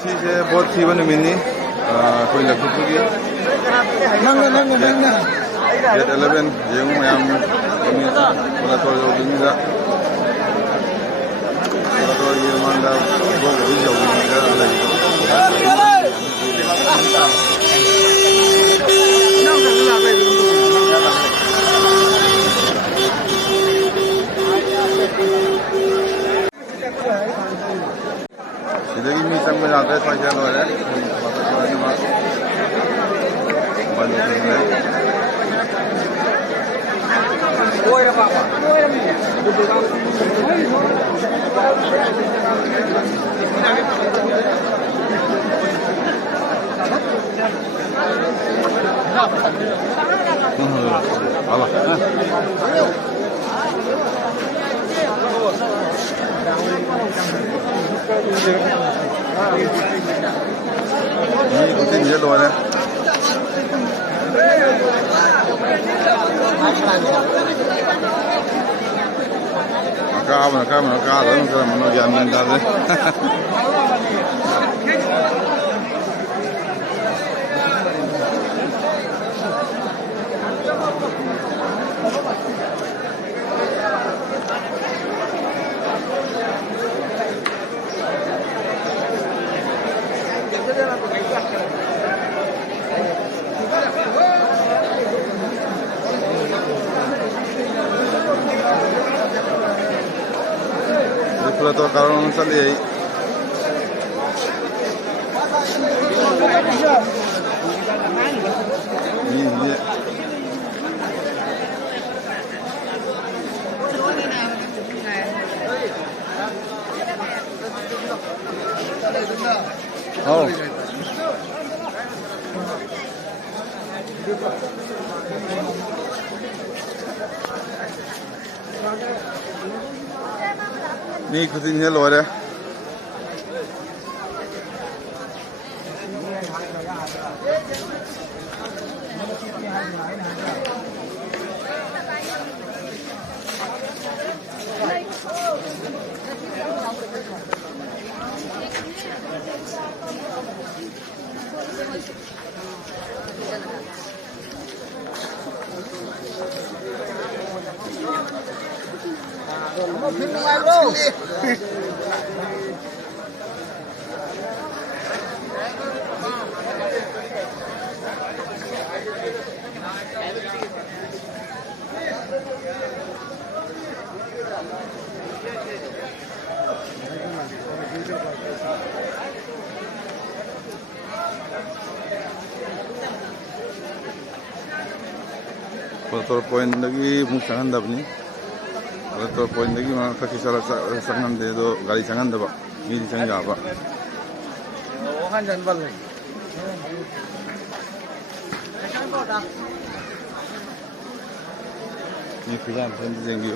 ꯉꯁꯤꯁꯦ ꯚꯣꯠ ꯊꯤꯕ ꯅꯨꯃꯤꯠꯅꯤ ꯑꯩꯈꯣꯏ ꯂꯛꯈꯤꯄꯨꯔꯒꯤ ꯗꯦꯠ 11 ꯌꯦꯡꯉꯨ ꯃꯌꯥꯝ ꯀꯣꯂꯥꯇꯣꯔ ꯌꯧꯗ꯭ꯔꯤꯉꯩꯗ ꯀꯣꯂꯥꯇꯣꯔꯒꯤ ꯃꯃꯥꯡꯗ ꯚꯣꯠ ꯑꯗꯨꯝ ꯌꯧꯗ꯭ꯔꯤꯉꯩꯗ ꯂꯩꯕ sidagi mi changba yadre swaje lore mata chawani ma bani thile oira papa oira mi hala ini kucing dia luar ya. Nakam, lalu kita menuju jalan tadi. Sudah tahu kalau orang sendiri. Ini. Oh. Ini kucingnya luar ya. Kotor point lagi musangan dah ni. Kotor point lagi mana kaki salah sangan deh do gali sangan dah pak. Ini sangan apa? Oh kan jangan balik. Ini pilihan sendiri tinggi.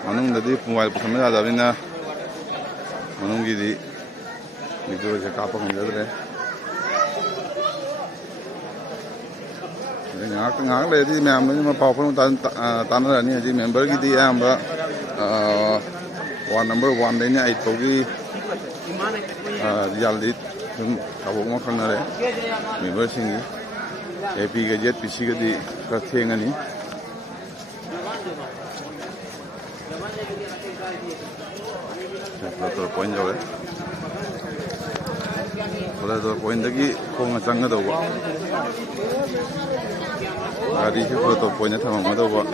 Manung tadi mobile pusat ada ni na, manung gini, video je kapak menjadi deh. Ngak le di member ni powerful tanah ni jadi member gini ya amba one number 1 ni ay togi jaldi kabuk makan nare member singi AP gadget PC gadi kathenga ni. Kotor point jauh. Kotor point lagi kau ngacang ada apa? Hari ini kotor pointnya tamam ada apa?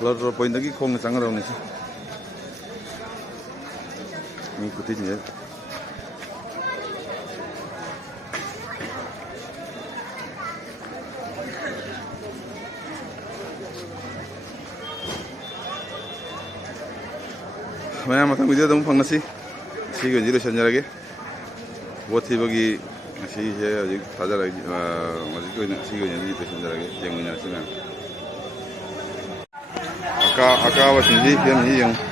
Kotor point lagi kau ngacang ada apa? Ini ikutin je. मैं मतलब video तुम फंगसी सी को zero Sanjar के वो थी बगी सी है अजिक ताजा लगी मजिक को सी को जीरो संजर के जेंगुन्या सी में ꯑꯀꯥꯕꯁꯤꯡꯁꯤ ꯐꯤꯂꯝꯁꯤ ꯌꯦꯡꯉꯨ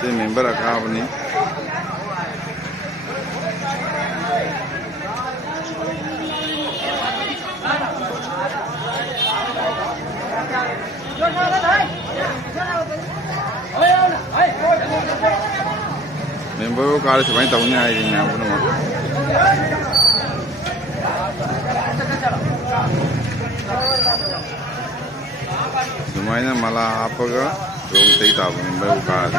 ꯁꯤ ꯃꯦꯝꯕꯔ ꯑꯀꯥꯕꯅꯤ ꯃꯦꯝꯕꯔ ꯀꯥꯔ ꯁꯨꯃꯥꯏꯅ ꯇꯧꯅꯤ ꯍꯥꯏꯔꯤ ꯃꯌꯥꯝ ꯄꯨꯝꯅꯃꯛ ꯑꯗꯨꯃꯥꯏꯅ ꯃꯂꯥ ꯍꯥꯞꯄꯒ ꯔꯣꯡ ꯇꯩ ꯇꯥꯕ ꯃꯦꯝꯕꯔ ꯀꯥꯔꯗꯤ